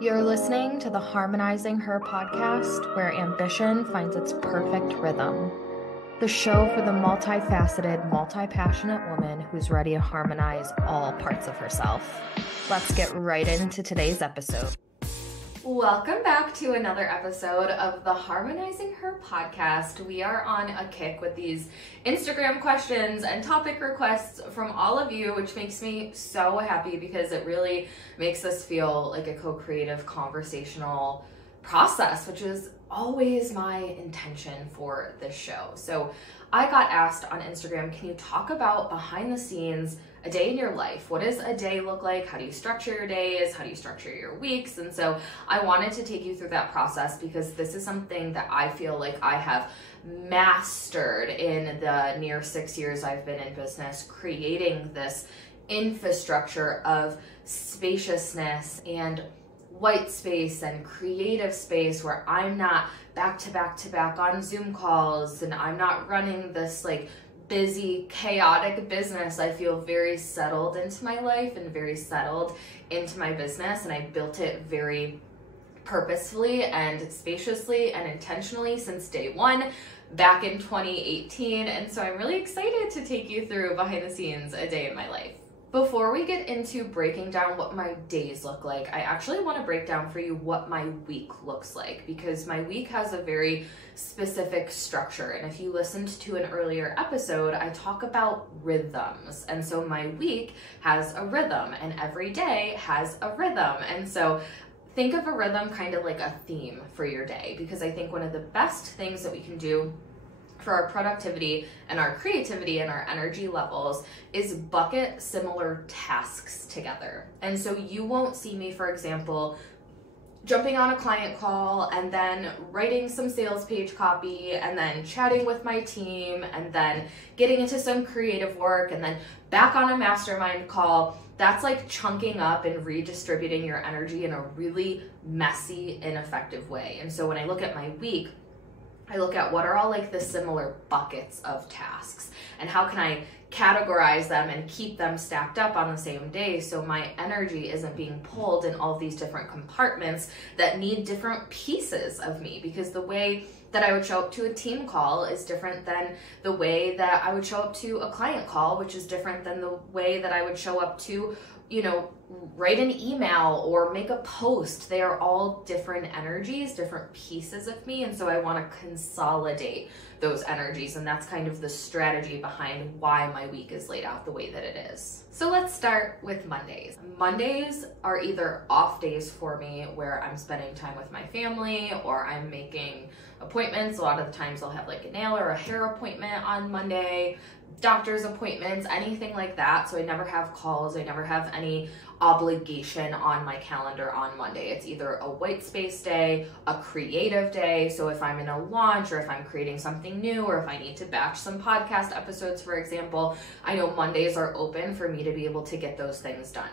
You're listening to the Harmonizing Her podcast, where ambition finds its perfect rhythm. The show for the multifaceted, multi-passionate woman who's ready to harmonize all parts of herself. Let's get right into today's episode. Welcome back to another episode of the Harmonizing Her podcast. We are on a kick with these Instagram questions and topic requests from all of you, which makes me so happy because it really makes us feel like a co-creative conversational process, which is always my intention for this show. So I got asked on Instagram, can you talk about behind the scenes a day in your life? What does a day look like? How do you structure your days? How do you structure your weeks? And so I wanted to take you through that process because this is something that I feel like I have mastered in the near 6 years I've been in business, creating this infrastructure of spaciousness and white space and creative space where I'm not back to back on Zoom calls and I'm not running this like busy, chaotic business. I feel very settled into my life and very settled into my business, and I built it very purposefully and spaciously and intentionally since day one back in 2018. And so I'm really excited to take you through behind the scenes a day in my life. Before we get into breaking down what my days look like, I actually want to break down for you what my week looks like, because my week has a very specific structure. And if you listened to an earlier episode, I talk about rhythms. And so my week has a rhythm and every day has a rhythm. And so think of a rhythm kind of like a theme for your day, because I think one of the best things that we can do for our productivity and our creativity and our energy levels is bucket similar tasks together. And so you won't see me, for example, jumping on a client call and then writing some sales page copy and then chatting with my team and then getting into some creative work and then back on a mastermind call. That's like chunking up and redistributing your energy in a really messy, ineffective way. And so when I look at my week, I look at what are all like the similar buckets of tasks and how can I categorize them and keep them stacked up on the same day so my energy isn't being pulled in all these different compartments that need different pieces of me, because the way that I would show up to a team call is different than the way that I would show up to a client call, which is different than the way that I would show up to, write an email or make a post. They are all different energies, different pieces of me. And so I want to consolidate those energies. And that's kind of the strategy behind why my week is laid out the way that it is. So let's start with Mondays. Mondays are either off days for me where I'm spending time with my family or I'm making appointments. A lot of the times I'll have like a nail or a hair appointment on Monday, doctor's appointments, anything like that. So I never have calls. I never have any obligation on my calendar on Monday. It's either a white space day, a creative day. So if I'm in a launch or if I'm creating something new or if I need to batch some podcast episodes, for example, I know Mondays are open for me to be able to get those things done.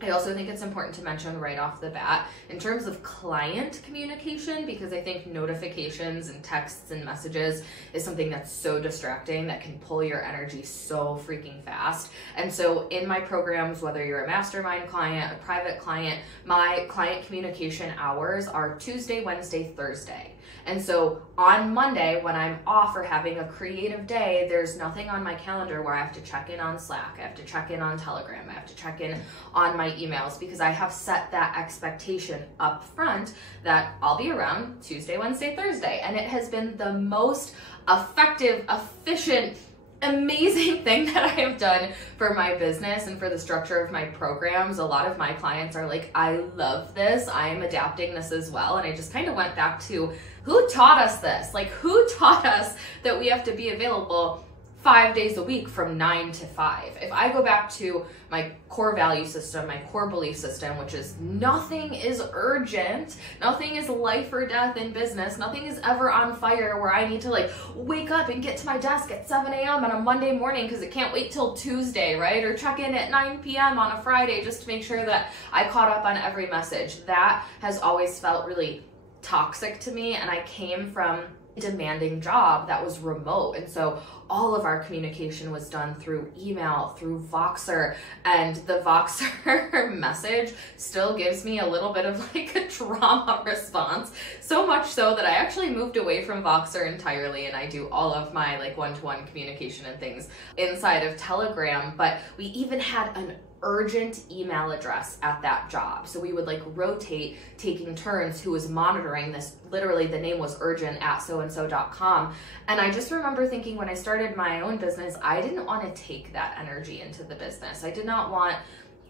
I also think it's important to mention right off the bat in terms of client communication, because I think notifications and texts and messages is something that's so distracting that can pull your energy so freaking fast. And so in my programs, whether you're a mastermind client, a private client, my client communication hours are Tuesday, Wednesday, Thursday. And so on Monday, when I'm off or having a creative day, there's nothing on my calendar where I have to check in on Slack, I have to check in on Telegram, I have to check in on my emails, because I have set that expectation up front that I'll be around Tuesday, Wednesday, Thursday. And it has been the most effective, efficient, amazing thing that I have done for my business and for the structure of my programs. A lot of my clients are like, I love this. I am adapting this as well. And I just kind of went back to who taught us this? Like, who taught us that we have to be available 5 days a week from 9 to 5. If I go back to my core value system, my core belief system, which is nothing is urgent, nothing is life or death in business, nothing is ever on fire where I need to like wake up and get to my desk at 7 a.m. on a Monday morning because it can't wait till Tuesday, right? Or check in at 9 p.m. on a Friday just to make sure that I caught up on every message. That has always felt really toxic to me, and I came from demanding job that was remote. And so all of our communication was done through email, through Voxer, and the Voxer message still gives me a little bit of like a trauma response. So much so that I actually moved away from Voxer entirely, and I do all of my like one-to-one communication and things inside of Telegram. But we even had an urgent email address at that job. So we would like rotate taking turns who was monitoring this. Literally the name was urgent@soandso.com. And I just remember thinking when I started my own business, I didn't want to take that energy into the business. I did not want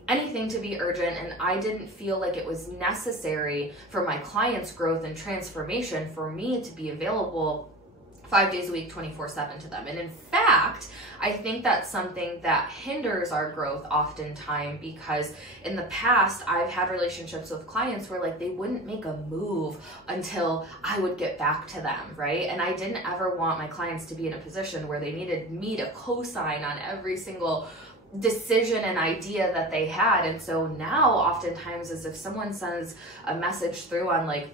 anything to be urgent, and I didn't feel like it was necessary for my clients' growth and transformation for me to be available 5 days a week, 24/7 to them. And in fact, I think that's something that hinders our growth oftentimes, because in the past, I've had relationships with clients where like they wouldn't make a move until I would get back to them, right? And I didn't ever want my clients to be in a position where they needed me to co-sign on every single decision and idea that they had. And so now oftentimes is if someone sends a message through on like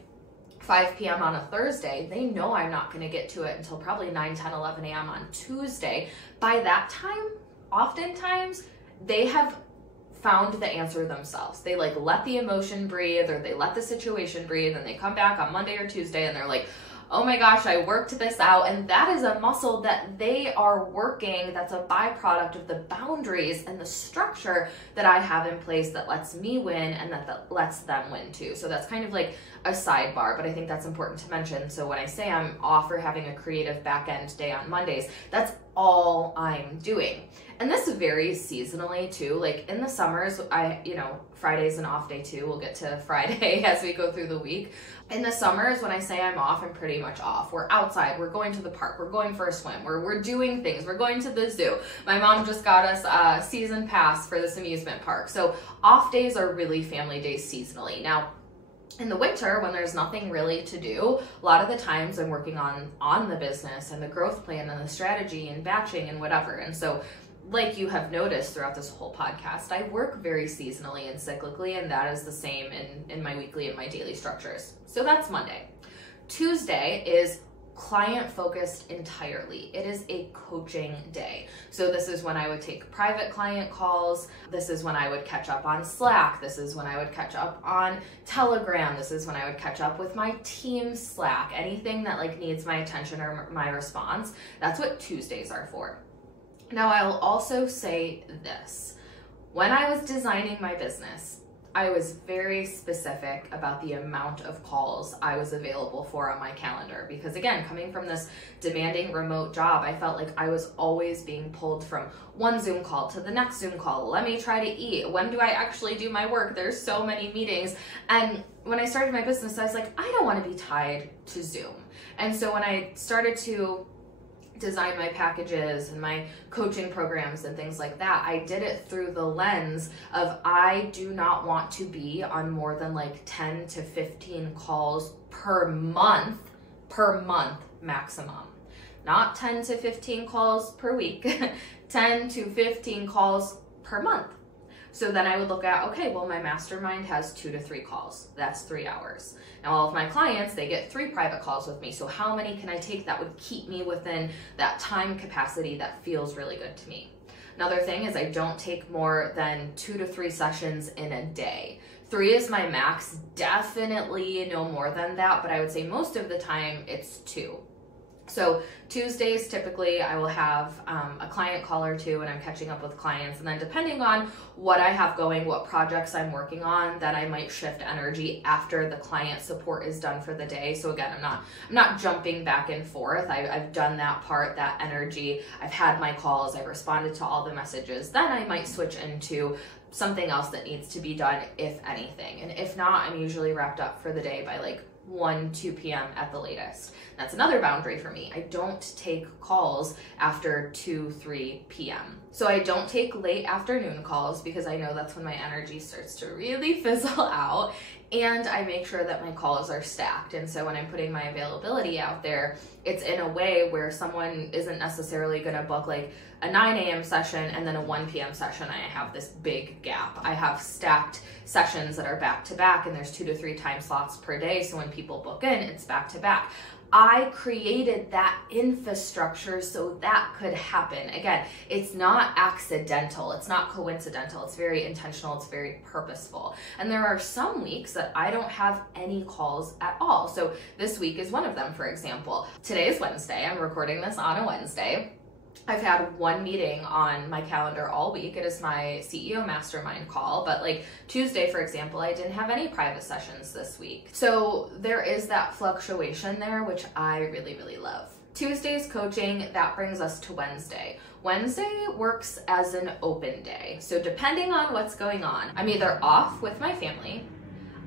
5 p.m. on a Thursday, they know I'm not going to get to it until probably 9, 10, 11 a.m. on Tuesday. By that time, oftentimes, they have found the answer themselves. They like let the emotion breathe, or they let the situation breathe, and they come back on Monday or Tuesday and they're like, oh my gosh, I worked this out. And that is a muscle that they are working. That's a byproduct of the boundaries and the structure that I have in place that lets me win and that lets them win too. So that's kind of like a sidebar, but I think that's important to mention. So when I say I'm off or having a creative back end day on Mondays, that's all I'm doing. And this varies seasonally too. Like in the summers, Friday's an off day too. We'll get to Friday as we go through the week. In the summers, when I say I'm off, I'm pretty much off. We're outside, we're going to the park, we're going for a swim, we're doing things, we're going to the zoo. My mom just got us a season pass for this amusement park. So off days are really family days seasonally. Now, in the winter, when there's nothing really to do, a lot of the times I'm working on the business and the growth plan and the strategy and batching and whatever. And so like you have noticed throughout this whole podcast, I work very seasonally and cyclically, and that is the same in my weekly and my daily structures. So that's Monday. Tuesday is client focused entirely. It is a coaching day. So this is when I would take private client calls. This is when I would catch up on Slack. This is when I would catch up on Telegram. This is when I would catch up with my team Slack. Anything that like needs my attention or my response, that's what Tuesdays are for. Now, I'll also say this. When I was designing my business, I was very specific about the amount of calls I was available for on my calendar, because again, coming from this demanding remote job, I felt like I was always being pulled from one Zoom call to the next Zoom call. Let me try to eat. When do I actually do my work? There's so many meetings. And when I started my business, I was like, I don't want to be tied to Zoom. And so when I started to design my packages and my coaching programs and things like that, I did it through the lens of I do not want to be on more than like 10 to 15 calls per month maximum. Not 10 to 15 calls per week, 10 to 15 calls per month. So then I would look at, okay, well, my mastermind has 2 to 3 calls. That's 3 hours. Now, all of my clients, they get 3 private calls with me. So how many can I take that would keep me within that time capacity that feels really good to me? Another thing is I don't take more than 2 to 3 sessions in a day. 3 is my max, definitely no more than that, but I would say most of the time it's 2. So Tuesdays, typically I will have a client call or 2 and I'm catching up with clients. And then depending on what I have going, what projects I'm working on, then I might shift energy after the client support is done for the day. So again, I'm not jumping back and forth. I've done that part, that energy. I've had my calls. I've responded to all the messages. Then I might switch into something else that needs to be done, if anything. And if not, I'm usually wrapped up for the day by like 1, 2 p.m. at the latest. That's another boundary for me. I don't take calls after 2, 3 p.m. So I don't take late afternoon calls because I know that's when my energy starts to really fizzle out. And I make sure that my calls are stacked. And so when I'm putting my availability out there, it's in a way where someone isn't necessarily going to book like a 9 a.m. session and then a 1 p.m. session. I have this big gap. I have stacked sessions that are back to back, and there's 2 to 3 time slots per day. So when people book in, it's back to back. I created that infrastructure so that could happen. Again, it's not accidental, it's not coincidental, it's very intentional, it's very purposeful. And there are some weeks that I don't have any calls at all. So this week is one of them, for example. Today is Wednesday, I'm recording this on a Wednesday. I've had one meeting on my calendar all week. It is my CEO mastermind call, but like Tuesday, for example, I didn't have any private sessions this week. So there is that fluctuation there, which I really, really love. Tuesday's coaching, that brings us to Wednesday. Wednesday works as an open day. So depending on what's going on, I'm either off with my family,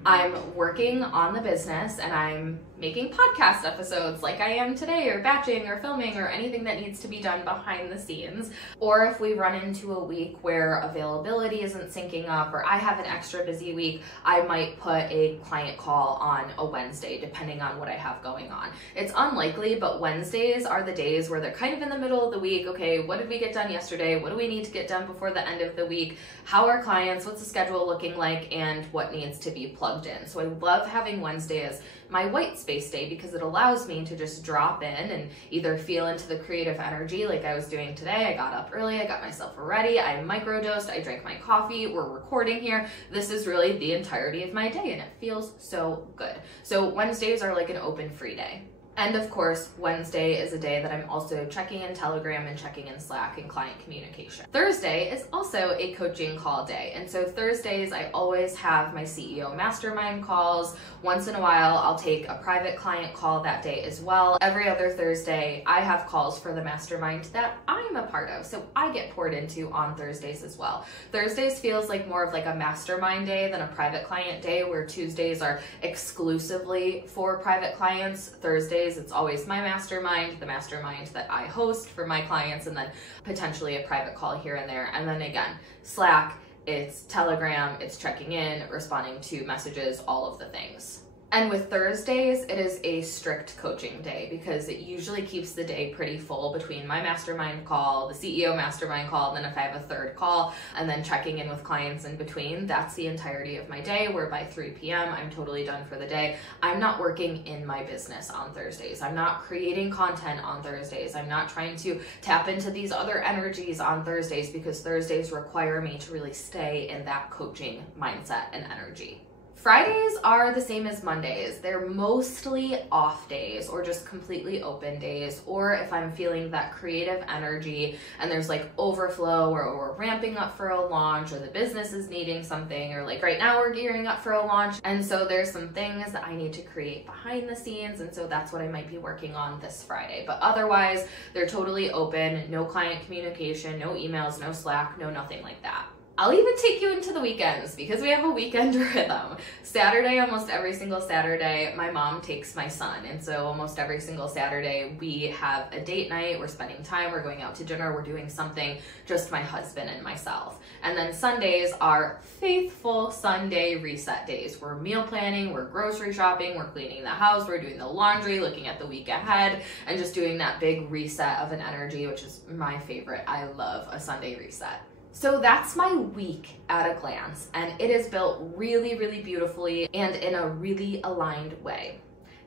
I'm working on the business, and I'm making podcast episodes like I am today, or batching or filming or anything that needs to be done behind the scenes. Or if we run into a week where availability isn't syncing up, or I have an extra busy week, I might put a client call on a Wednesday, depending on what I have going on. It's unlikely, but Wednesdays are the days where they're kind of in the middle of the week. Okay, what did we get done yesterday? What do we need to get done before the end of the week? How are clients? What's the schedule looking like? And what needs to be plugged in? So I love having Wednesday as my white space day because it allows me to just drop in and either feel into the creative energy like I was doing today. I got up early, I got myself ready, I microdosed, I drank my coffee, we're recording here. This is really the entirety of my day and it feels so good. So Wednesdays are like an open free day. And of course, Wednesday is a day that I'm also checking in Telegram and checking in Slack and client communication. Thursday is also a coaching call day. And so Thursdays, I always have my CEO mastermind calls. Once in a while, I'll take a private client call that day as well. Every other Thursday, I have calls for the mastermind that I'm a part of. So I get poured into on Thursdays as well. Thursdays feels like more of like a mastermind day than a private client day, where Tuesdays are exclusively for private clients. Thursdays, it's always my mastermind, the mastermind that I host for my clients, and then potentially a private call here and there. And then again, Slack, it's Telegram, it's checking in, responding to messages, all of the things. And with Thursdays, it is a strict coaching day because it usually keeps the day pretty full between my mastermind call, the CEO mastermind call, and then if I have a third call, and then checking in with clients in between. That's the entirety of my day, where by 3 p.m. I'm totally done for the day. I'm not working in my business on Thursdays. I'm not creating content on Thursdays. I'm not trying to tap into these other energies on Thursdays, because Thursdays require me to really stay in that coaching mindset and energy. Fridays are the same as Mondays. They're mostly off days or just completely open days, or if I'm feeling that creative energy and there's like overflow, or we're ramping up for a launch, or the business is needing something, or like right now we're gearing up for a launch, and so there's some things that I need to create behind the scenes, and so that's what I might be working on this Friday. But otherwise, they're totally open, no client communication, no emails, no Slack, no nothing like that. I'll even take you into the weekends because we have a weekend rhythm. Saturday, almost every single Saturday, my mom takes my son. And so almost every single Saturday, we have a date night, we're spending time, we're going out to dinner, we're doing something, just my husband and myself. And then Sundays are faithful Sunday reset days. We're meal planning, we're grocery shopping, we're cleaning the house, we're doing the laundry, looking at the week ahead, and just doing that big reset of an energy, which is my favorite. I love a Sunday reset. So that's my week at a glance, and it is built really, really beautifully and in a really aligned way.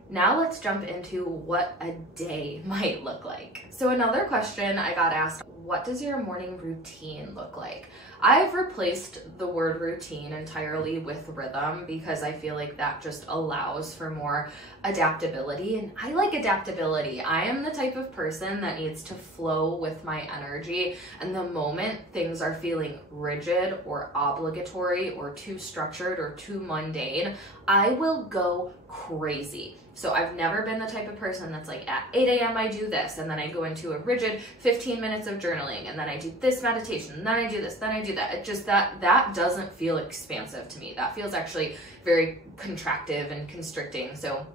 Now let's jump into what a day might look like. So another question I got asked, what does your morning routine look like? I've replaced the word routine entirely with rhythm because I feel like that just allows for more adaptability, and I like adaptability. I am the type of person that needs to flow with my energy, and the moment things are feeling rigid or obligatory or too structured or too mundane, I will go crazy. So I've never been the type of person that's like, at 8 a.m. I do this, and then I go into a rigid 15 minutes of journaling, and then I do this meditation, and then I do this, then I do that. It just, that doesn't feel expansive to me. That feels actually very contractive and constricting. So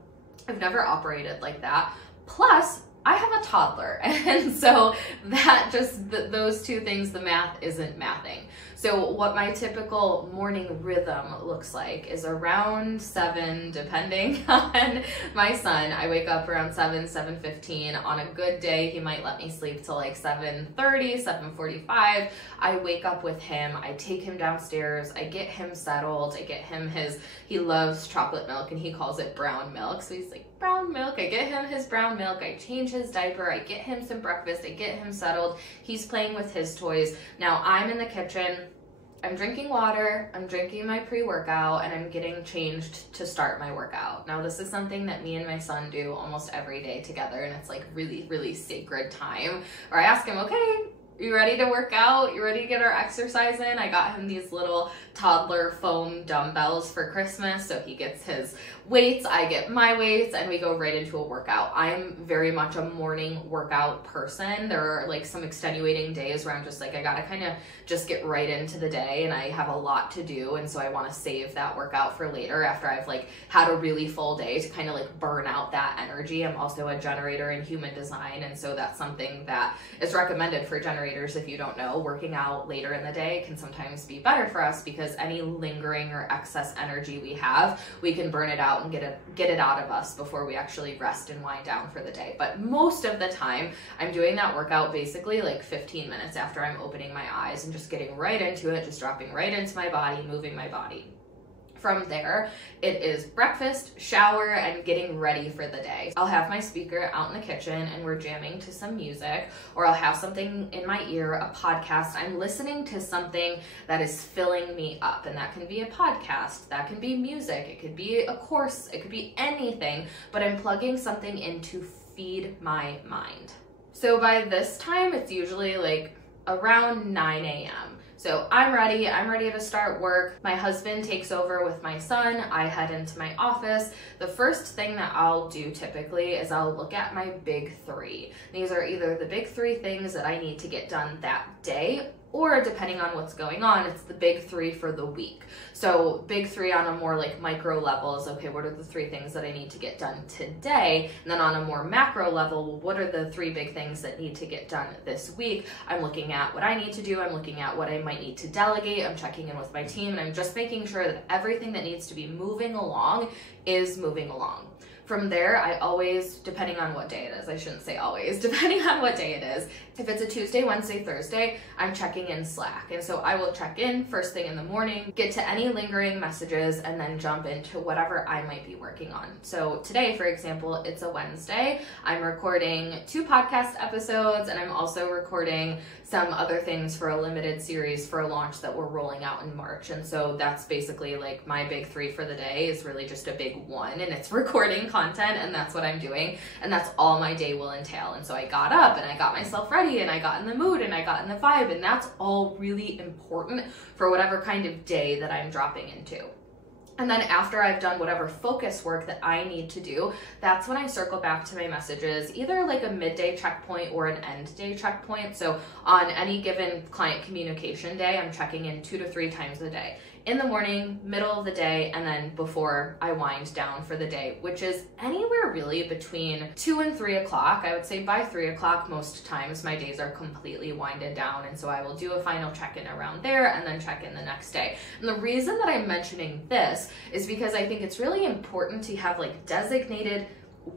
I've never operated like that. Plus, I have a toddler, and so that just, those two things, the math isn't mathing. So what my typical morning rhythm looks like is around 7, depending on my son. I wake up around 7, 7:15. On a good day, he might let me sleep till like 7:30, 7:45. I wake up with him, I take him downstairs, I get him settled, I get him he loves chocolate milk and he calls it brown milk. So he's like, brown milk. I get him his brown milk. I change his diaper. I get him some breakfast. I get him settled. He's playing with his toys. Now I'm in the kitchen. I'm drinking water, I'm drinking my pre-workout, and I'm getting changed to start my workout. Now this is something that me and my son do almost every day together, and it's like really, really sacred time. Or I ask him, okay, you ready to work out? You ready to get our exercise in? I got him these little Toddler foam dumbbells for Christmas, so he gets his weights, I get my weights, and we go right into a workout. I'm very much a morning workout person. There are like some extenuating days where I'm just like, I gotta kind of just get right into the day, and I have a lot to do, and so I want to save that workout for later after I've like had a really full day to kind of like burn out that energy. I'm also a generator in human design, and so that's something that is recommended for generators. If you don't know, working out later in the day can sometimes be better for us because any lingering or excess energy we have, we can burn it out and get it out of us before we actually rest and wind down for the day. But most of the time, I'm doing that workout basically like 15 minutes after I'm opening my eyes and just getting right into it, just dropping right into my body, moving my body. From there, it is breakfast, shower, and getting ready for the day. I'll have my speaker out in the kitchen and we're jamming to some music, or I'll have something in my ear, a podcast. I'm listening to something that is filling me up, and that can be a podcast, that can be music, it could be a course, it could be anything, but I'm plugging something in to feed my mind. So by this time, it's usually like around 9 a.m. So I'm ready to start work. My husband takes over with my son. I head into my office. The first thing that I'll do typically is I'll look at my big three. These are either the big three things that I need to get done that day, or depending on what's going on, it's the big three for the week. So big three on a more like micro level is, okay, what are the 3 things that I need to get done today? And then on a more macro level, what are the 3 big things that need to get done this week? I'm looking at what I need to do. I'm looking at what I might need to delegate. I'm checking in with my team, and I'm just making sure that everything that needs to be moving along is moving along. From there, I always, depending on what day it is, I shouldn't say always, depending on what day it is, if it's a Tuesday, Wednesday, Thursday, I'm checking in Slack. And so I will check in first thing in the morning, get to any lingering messages, and then jump into whatever I might be working on. So today, for example, it's a Wednesday. I'm recording 2 podcast episodes, and I'm also recording some other things for a limited series for a launch that we're rolling out in March. And so that's basically like my big 3 for the day is really just a big 1, and it's recording content, and that's what I'm doing, and that's all my day will entail. And so I got up and I got myself ready and I got in the mood and I got in the vibe, and that's all really important for whatever kind of day that I'm dropping into. And then after I've done whatever focus work that I need to do, that's when I circle back to my messages, either like a midday checkpoint or an end day checkpoint. So on any given client communication day, I'm checking in 2 to 3 times a day. In the morning, middle of the day, and then before I wind down for the day, which is anywhere really between 2 and 3 o'clock. I would say by 3 o'clock, most times my days are completely winded down. And so I will do a final check-in around there and then check in the next day. And the reason that I'm mentioning this is because I think it's really important to have like designated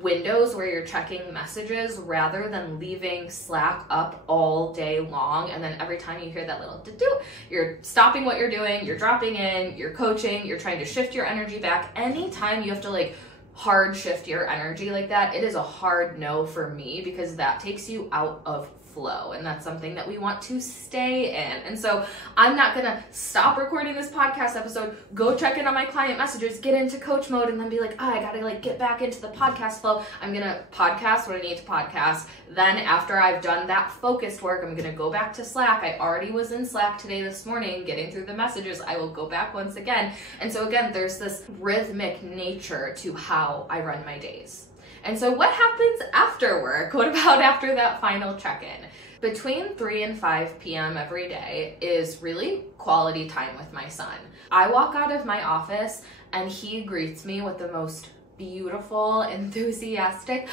windows where you're checking messages rather than leaving Slack up all day long, and then every time you hear that little do-do, you're stopping what you're doing, you're dropping in, you're coaching, you're trying to shift your energy back. Anytime you have to like hard shift your energy like that, it is a hard no for me, because that takes you out of flow, and that's something that we want to stay in. And so I'm not gonna stop recording this podcast episode, go check in on my client messages, get into coach mode, and then be like, oh, I gotta like get back into the podcast flow. I'm gonna podcast what I need to podcast. Then after I've done that focused work, I'm gonna go back to Slack. I already was in Slack today this morning getting through the messages. I will go back once again. And so again, there's this rhythmic nature to how I run my days. And so what happens after work? What about after that final check-in? Between 3 and 5 p.m. every day is really quality time with my son. I walk out of my office and he greets me with the most beautiful, enthusiastic,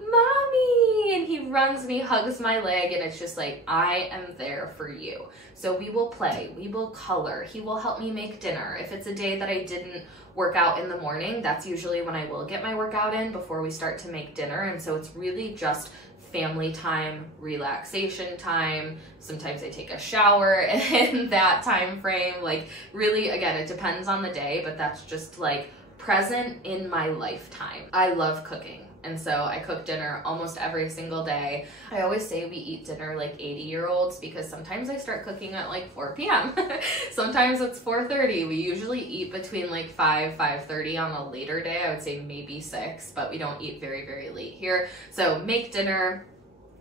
mommy, and he runs me, hugs my leg, and it's just like, I am there for you. So we will play, we will color, he will help me make dinner. If it's a day that I didn't work out in the morning, that's usually when I will get my workout in before we start to make dinner. And so it's really just family time, relaxation time. Sometimes I take a shower in that time frame. Like really, again, it depends on the day, but that's just like present in my lifetime. I love cooking. And so I cook dinner almost every single day. I always say we eat dinner like 80-year-olds because sometimes I start cooking at like 4 p.m. Sometimes it's 4:30. We usually eat between like 5:30 on a later day. I would say maybe 6, but we don't eat very, very late here. So make dinner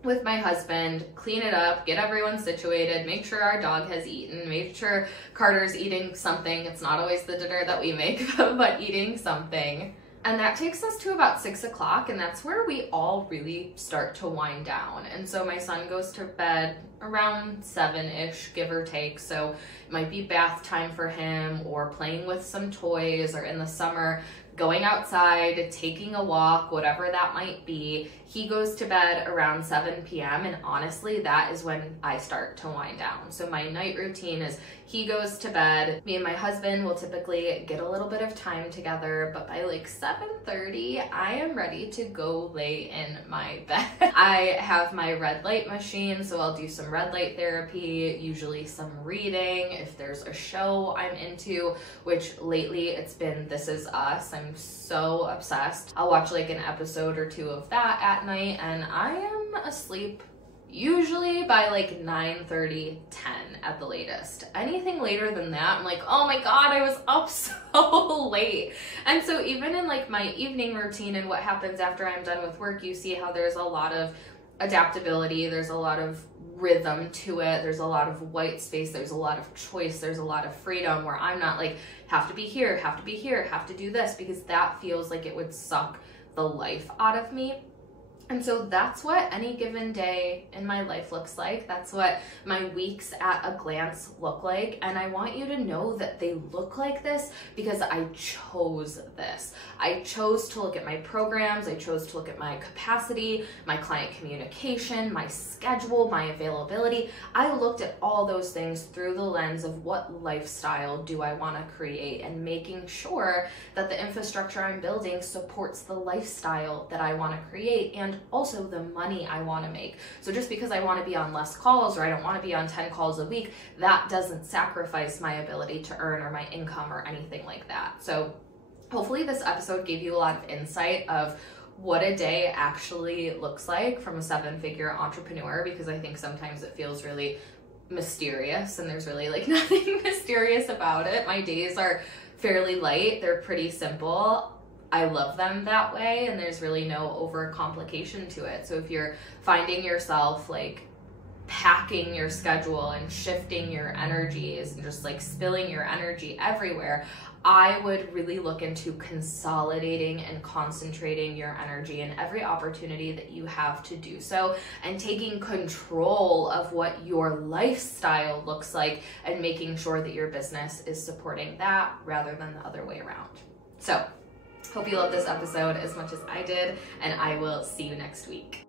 with my husband, clean it up, get everyone situated, make sure our dog has eaten, make sure Carter's eating something. It's not always the dinner that we make, but eating something. And that takes us to about 6 o'clock, and that's where we all really start to wind down. And so my son goes to bed around 7-ish, give or take. So it might be bath time for him, or playing with some toys, or in the summer, going outside, taking a walk, whatever that might be. He goes to bed around 7 p.m. and honestly, that is when I start to wind down. So my night routine is he goes to bed. Me and my husband will typically get a little bit of time together, but by like 7:30, I am ready to go lay in my bed. I have my red light machine, so I'll do some red light therapy, usually some reading. If there's a show I'm into, which lately it's been This Is Us. I'm so obsessed. I'll watch like an episode or 2 of that at night, and I am asleep usually by like 9:30, 10 at the latest. Anything later than that, I'm like, oh my God, I was up so late. And so even in like my evening routine and what happens after I'm done with work, you see how there's a lot of adaptability, there's a lot of rhythm to it, there's a lot of white space, there's a lot of choice, there's a lot of freedom where I'm not like, have to be here, have to be here, have to do this, because that feels like it would suck the life out of me. And so that's what any given day in my life looks like. That's what my weeks at a glance look like. And I want you to know that they look like this because I chose this. I chose to look at my programs. I chose to look at my capacity, my client communication, my schedule, my availability. I looked at all those things through the lens of what lifestyle do I want to create, and making sure that the infrastructure I'm building supports the lifestyle that I want to create, and also the money I want to make. So just because I want to be on less calls, or I don't want to be on 10 calls a week, that doesn't sacrifice my ability to earn or my income or anything like that. So hopefully this episode gave you a lot of insight of what a day actually looks like from a 7-figure entrepreneur, because I think sometimes it feels really mysterious and there's really like nothing mysterious about it. My days are fairly light. They're pretty simple. I love them that way, and there's really no overcomplication to it. So if you're finding yourself like packing your schedule and shifting your energies and just like spilling your energy everywhere, I would really look into consolidating and concentrating your energy in every opportunity that you have to do so, and taking control of what your lifestyle looks like and making sure that your business is supporting that rather than the other way around. So hope you loved this episode as much as I did, and I will see you next week.